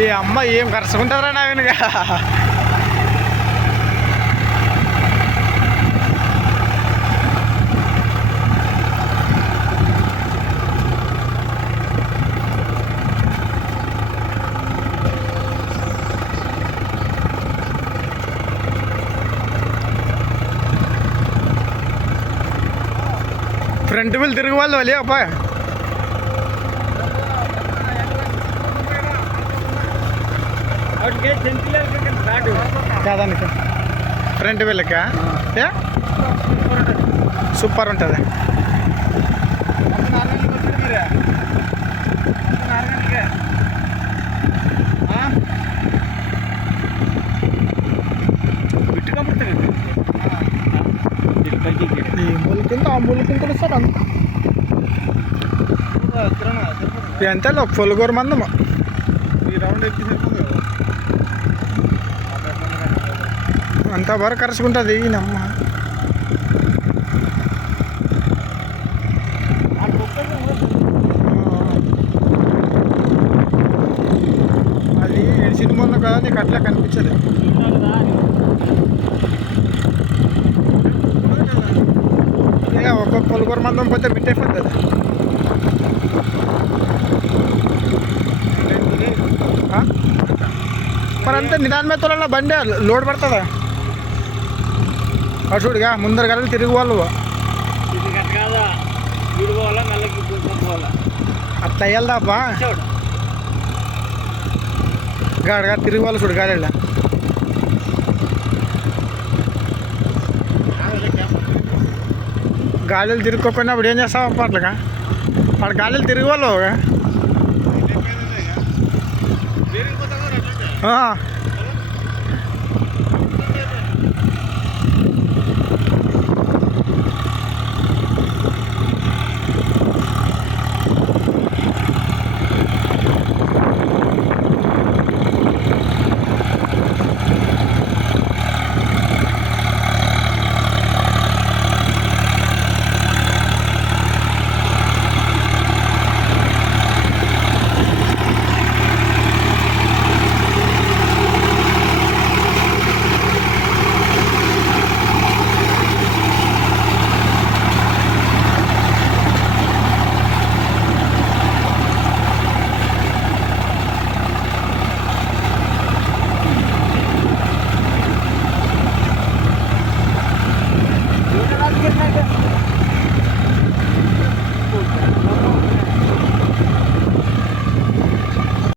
ఈ అమ్మ ఏం కరుచుకుంటారా నాయనగా ఫ్రంట్ వీల్ తిరిగి వాళ్ళు వాళ్ళే కాదానికి. ఫ్రంట్ వీల్కా? ఏ? సూపర్ ఉంటుంది. ఈ మూలకింత ఆ సార్ అంత. ఎంతలో పొలుగురు మందము. ఈ రౌండ్ ఎక్కి సరిపోతుంది కదా అంత బాగా కరుచుకుంటుంది ఈ నమ్మ. అది సినిమాలో ఉన్న కదా నీకు అట్లా కనిపించదు. ఒక్కొక్క పొలుగురు మందం పోతే పెట్టేపోతుంది ఆ? మరి అంతే నిదాన మెత్తలలో బండి? లోడ్ పడుతుందా? చూడుగా ముందర గల తిరిగి వాళ్ళు అట్లా వెళ్దాపా గాడగా తిరిగి వాళ్ళు చూడు గాలి గాలిలు తిరుక్కోకుండా అప్పుడు ఏం చేస్తావు అట్లగా? వాడు గాలిలు తిరిగి వాళ్ళు